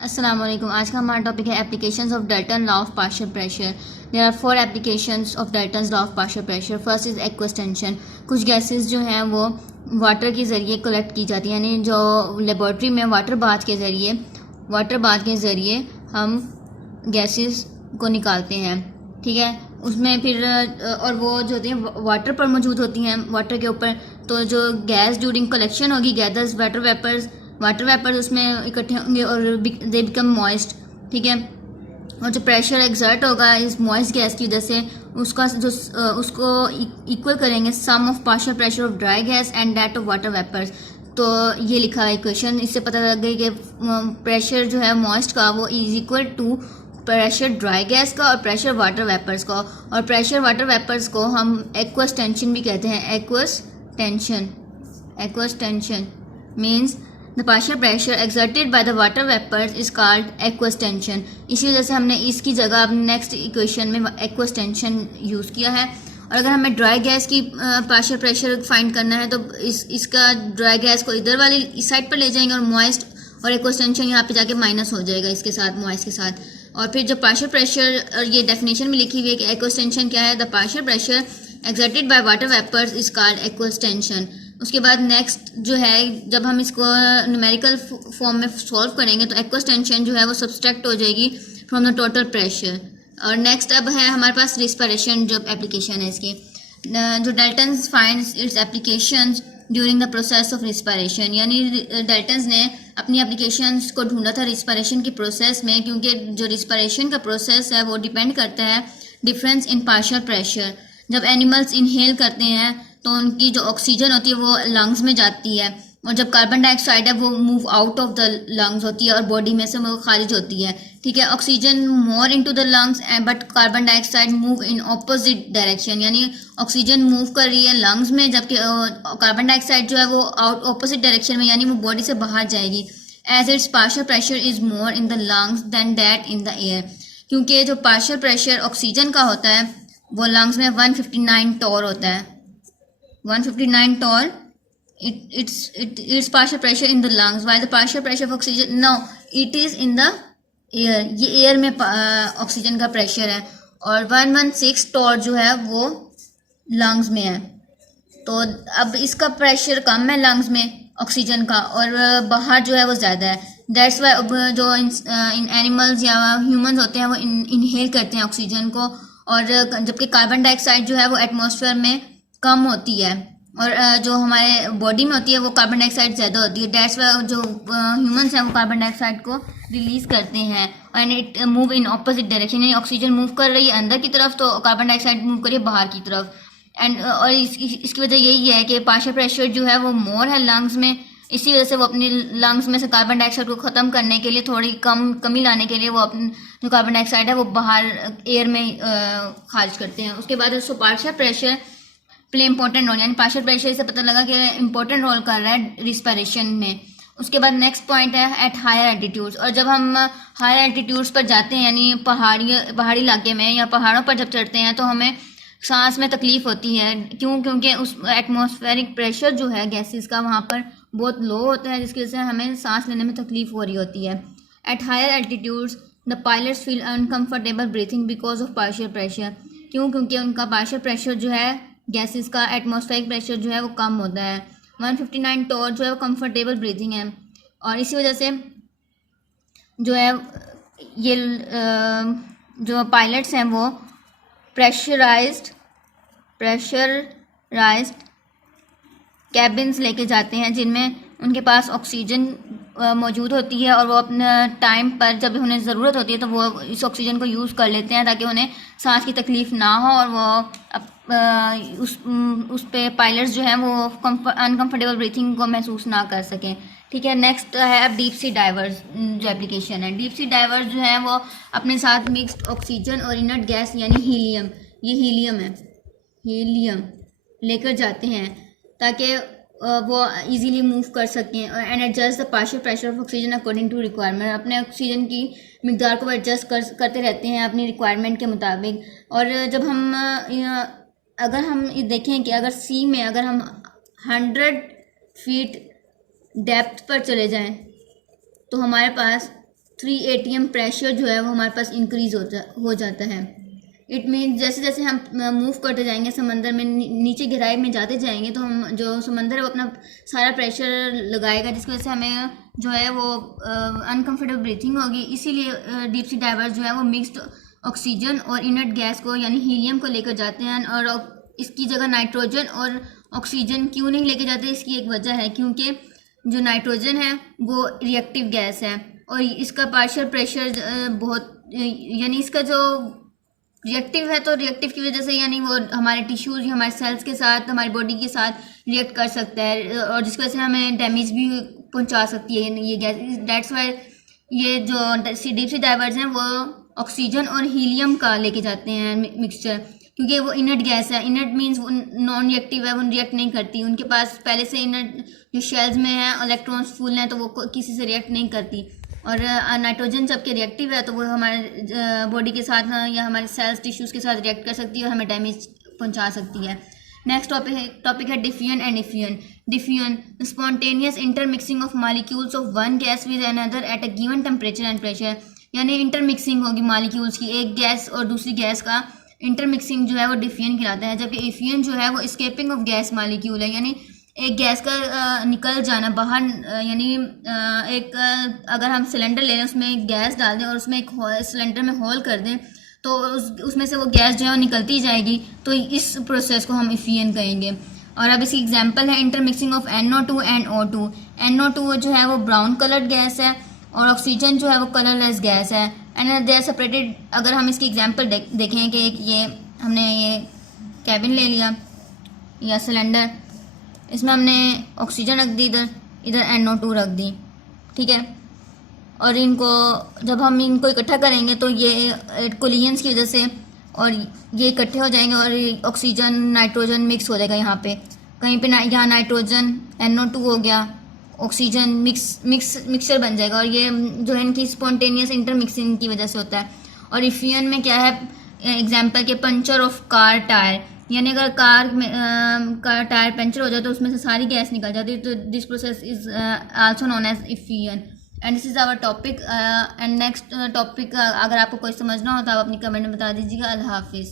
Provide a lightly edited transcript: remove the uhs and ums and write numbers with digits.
अस्सलाम वालेकुम। आज का हमारा टॉपिक है applications of Dalton law of partial pressure. There are 4 applications of Dalton law of partial pressure. First is aqueous tension. कुछ गैसेस जो हैं वो वाटर के ज़रिए कलेक्ट की जाती हैं, यानी जो लेबॉर्ट्री में वाटर बाथ के ज़रिए हम गैसेस को निकालते हैं। ठीक है, उसमें फिर और वो जो होती हैं वाटर पर मौजूद होती हैं, वाटर के ऊपर। तो जो गैस ड्यूरिंग कलेक्शन होगी, गैदर्स वाटर वेपर्स उसमें इकट्ठे होंगे और दे बिकम मॉइस्ट। ठीक है, और जो प्रेशर एग्जर्ट होगा इस मॉइस्ट गैस की वजह से उसको इक्वल करेंगे sum of partial pressure of dry gas and that of water vapours. तो ये लिखा है इक्वेशन, इससे पता लग गई कि प्रेशर जो है मॉइस्ट का वो is equal to pressure dry gas का और प्रेशर वाटर वेपर्स का। और प्रेशर वाटर वेपर्स को हम एक्वस टेंशन भी कहते हैं। Aqueous tension means the partial pressure exerted by the water vapours is called aqueous tension. इसी वजह से हमने इसकी जगह अपने नेक्स्ट इक्वेशन में एक्वस टेंशन यूज़ किया है। और अगर हमें ड्राई गैस की पार्शियल प्रेशर फाइंड करना है तो इसका ड्राई गैस को इधर वाली इस साइड पर ले जाएंगे और मॉइस्ट और एक्वस टेंशन यहाँ पे जाके माइनस हो जाएगा इसके साथ, मॉइस्ट के साथ। और फिर जो पार्शियल प्रेशर, और ये डेफिनेशन में लिखी हुई है कि एक्वस टेंशन क्या है, the partial pressure exerted by water vapours is called aqueous tension. उसके बाद नेक्स्ट जो है, जब हम इसको न्यूमेरिकल फॉर्म में सॉल्व करेंगे तो एक्वस टेंशन जो है वो सब्सट्रैक्ट हो जाएगी फ्रॉम द टोटल प्रेशर। और नेक्स्ट अब है हमारे पास रिस्पिरेशन, जो एप्लीकेशन है इसकी। जो Dalton finds it's applications during the process of respiration, यानी डाल्टन ने अपनी एप्लीकेशंस को ढूंढा था रिस्पिरेशन की प्रोसेस में, क्योंकि जो रिस्पिरेशन का प्रोसेस है वो डिपेंड करता है डिफरेंस इन पार्शियल प्रेशर। जब एनिमल्स इनहेल करते हैं तो उनकी जो ऑक्सीजन होती है वो लंग्स में जाती है, और जब कार्बन डाइऑक्साइड है वो move out of the lungs होती है और बॉडी में से वो खारिज होती है। ठीक है, oxygen more into the lungs but carbon dioxide move in opposite direction, यानी ऑक्सीजन मूव कर रही है लंग्स में, जबकि कार्बन डाइऑक्साइड जो है वो आउट ऑपोजिट डायरेक्शन में, यानी वो बॉडी से बाहर जाएगी। As its partial pressure is more in the lungs than that in the air, क्योंकि जो पार्शियल प्रेशर ऑक्सीजन का होता है वो लंग्स में 159 टॉर होता है। 159 Tor its partial pressure in the lungs, while the partial pressure of oxygen, no, it is in the air, ये एयर में ऑक्सीजन का प्रेशर है। और 116 टॉर जो है वो लंग्स में है। तो अब इसका प्रेशर कम है लंग्स में ऑक्सीजन का, और बाहर जो है वो ज़्यादा है। दैट्स वाई जो इन एनिमल्स या ह्यूमंस होते हैं वो इनहेल करते हैं ऑक्सीजन को, और जबकि कार्बन डाइऑक्साइड जो है वो एटमॉस्फेयर में कम होती है, और जो हमारे बॉडी में होती है वो कार्बन डाइऑक्साइड ज़्यादा होती है। दैट्स वाई जो ह्यूमंस हैं वो कार्बन डाइऑक्साइड को रिलीज़ करते हैं, and it move in opposite direction, यानी ऑक्सीजन मूव कर रही है अंदर की तरफ तो कार्बन डाइऑक्साइड मूव कर रही है बाहर की तरफ। एंड और इसकी वजह यही है कि पार्शियल प्रेशर जो है वो मोर है लंग्स में, इसी वजह से वो अपनी लंग्स में से कार्बन डाइऑक्साइड को ख़त्म करने के लिए, थोड़ी कमी लाने के लिए वो अपनी जो कार्बन डाइऑक्साइड है वो बाहर एयर में खारिज करते हैं। उसके बाद उसको partial pressure play important role, यानी पार्शियल प्रेशर से पता लगा कि इंपॉर्टेंट रोल कर रहा है रिस्पिरेशन में। उसके बाद नेक्स्ट पॉइंट है एट हायर एल्टीट्यूड्स, और जब हम हायर एल्टीट्यूड्स पर जाते हैं, यानी पहाड़ी इलाके में या पहाड़ों पर जब चढ़ते हैं तो हमें सांस में तकलीफ होती है। क्यों? क्योंकि उस एटमॉस्फेरिक प्रेशर जो है गैसेस का वहाँ पर बहुत लो होता है, जिसकी वजह से हमें सांस लेने में तकलीफ हो रही होती है। At higher altitudes the pilots feel uncomfortable breathing because of partial pressure. क्यों? क्योंकि उनका पार्शियल प्रेशर जो है गैसेस का, एटमॉस्फेरिक प्रेशर जो है वो कम होता है। 159 टॉर जो है वो कंफर्टेबल ब्रीथिंग है, और इसी वजह से जो है ये जो पायलट्स हैं वो प्रेशराइज्ड कैबिन्स लेके जाते हैं जिनमें उनके पास ऑक्सीजन मौजूद होती है, और वो अपने टाइम पर जब उन्हें ज़रूरत होती है तो वो इस ऑक्सीजन को यूज़ कर लेते हैं ताकि उन्हें सांस की तकलीफ़ ना हो, और वो उस पे पायलट्स जो हैं वो अनकम्फर्टेबल ब्रीथिंग को महसूस ना कर सकें। ठीक है, नेक्स्ट है अब डीप सी डाइवर्स जो एप्लीकेशन है। डीप सी डाइवर्स जो है वो अपने साथ मिक्स्ड ऑक्सीजन और इनर्ट गैस यानी हीलियम, ये हीलियम लेकर जाते हैं ताकि वो इजीली मूव कर सकें, and adjust the partial pressure of oxygen according to requirement. अपने ऑक्सीजन की मिकदार को एडजस्ट करते रहते हैं अपनी रिक्वायरमेंट के मुताबिक। और जब हम अगर हम ये देखें कि अगर सी में अगर हम 100 फीट डेप्थ पर चले जाएं तो हमारे पास 3 atm प्रेशर जो है वो हमारे पास इंक्रीज हो जाता है। इट मीन जैसे जैसे हम मूव करते जाएंगे समंदर में, नीचे गहराई में जाते जाएंगे, तो हम जो समंदर है वो अपना सारा प्रेशर लगाएगा, जिसकी वजह से हमें जो है वो अनकम्फर्टेबल ब्रीथिंग होगी। इसीलिए डीप सी डाइवर्स जो है वो मिक्स्ड ऑक्सीजन और इनर्ट गैस को यानी हीलियम को लेकर जाते हैं, और इसकी जगह नाइट्रोजन और ऑक्सीजन क्यों नहीं लेके जाते, इसकी एक वजह है क्योंकि जो नाइट्रोजन है वो रिएक्टिव गैस है, और इसका पार्शियल प्रेशर बहुत यानी इसका जो रिएक्टिव है, तो रिएक्टिव की वजह से यानी वो हमारे टिश्यूज हमारे सेल्स के साथ हमारी बॉडी के साथ रिएक्ट कर सकता है, और जिसकी वजह से हमें डैमेज भी पहुंचा सकती है ये गैस। दैट्स वाई ये जो डीप सी डाइवर्स हैं वो ऑक्सीजन और हीलियम का लेके जाते हैं मिक्सचर, क्योंकि वो इनर्ट गैस है। इनर्ट मीन्स वो नॉन रिएक्टिव है, वो रिएक्ट नहीं करती, उनके पास पहले से इनर्ट जो शेल्स में है इलेक्ट्रॉन्स फुल हैं, तो वो किसी से रिएक्ट नहीं करती। और नाइट्रोजन जबकि रिएक्टिव है तो वो हमारे बॉडी के साथ या हमारे सेल्स टिश्यूज़ के साथ रिएक्ट कर सकती है और हमें डैमेज पहुंचा सकती है। नेक्स्ट टॉपिक है diffusion and effusion. Diffusion spontaneous intermixing of molecules of one gas with another at a given temperature and pressure, यानी इंटरमिक्सिंग होगी मॉलिक्यूल्स की, एक गैस और दूसरी गैस का इंटरमिक्सिंग जो है वो डिफ्यूजन कहलाता है। जबकि एफ्यूजन जो है वो एस्केपिंग ऑफ गैस मॉलिक्यूल है, यानी एक गैस का निकल जाना बाहर, यानी एक अगर हम सिलेंडर ले लें उसमें गैस डाल दें और उसमें एक सिलेंडर में होल कर दें तो उसमें से वो गैस जो है निकलती जाएगी, तो इस प्रोसेस को हम एफ्यूजन कहेंगे। और अब इसकी एग्जांपल है intermixing of NO2 and O2। NO2 जो है वो ब्राउन कलर्ड गैस है और ऑक्सीजन जो है वो कलरलेस गैस है, एंड दे आर सेपरेटेड। अगर हम इसकी एग्जांपल देखें कि ये हमने ये कैबिन ले लिया या सिलेंडर, इसमें हमने ऑक्सीजन रख दी, इधर इधर NO2 रख दी, ठीक है। और इनको जब हम इनको इकट्ठा करेंगे तो ये कोलिजन्स की वजह से और ये इकट्ठे हो जाएंगे और ऑक्सीजन नाइट्रोजन मिक्स हो जाएगा यहाँ पे, कहीं पे यहाँ नाइट्रोजन NO2 हो गया, ऑक्सीजन मिक्सचर बन जाएगा, और ये जो है इनकी स्पॉन्टेनियस इंटरमिक्सिंग की वजह से होता है। और एफ्यूजन में क्या है, एग्जाम्पल के पंचर ऑफ कार टायर, यानी अगर कार में का टायर पंचर हो जाए तो उसमें से सारी गैस निकल जाती है, तो this process is also known as effusion. And this is our topic. And next topic अगर आपको कोई समझना हो तो आप अपनी कमेंट में बता दीजिएगा। अल्लाह हाफिज़।